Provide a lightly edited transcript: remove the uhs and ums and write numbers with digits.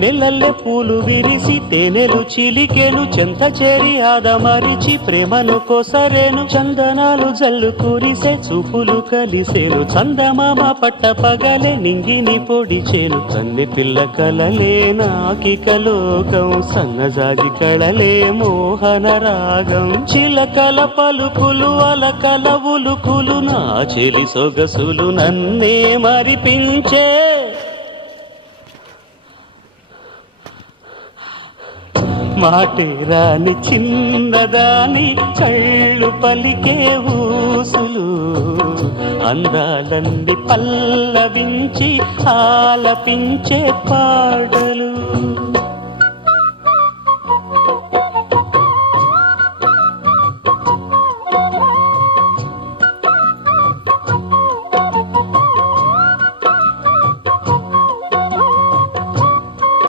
వెన్నెలల్లె పూలు విరిసి తేనెలు చిలికేను చెంత చేరి ఆదమరిచి ప్రేమను కోసరేను చందనాలు జల్లు కురిసే చూపులు కలిసేను చందమామ పట్ట పగలే నింగిని పొడిచేను కన్నె పిల్ల కలలే నాకిక లోకం సన్నజాజి కళలే మోహన రాగం చిలకల పలుకులు అలకల ఉలుకులు నా చెలి సొగసులు నన్నే మరిపించే మాటే రాని చిన్నదాని కళ్ళు పలికే ఊసులు అందాలన్నీ పల్లవించి ఆలపించే పాటలు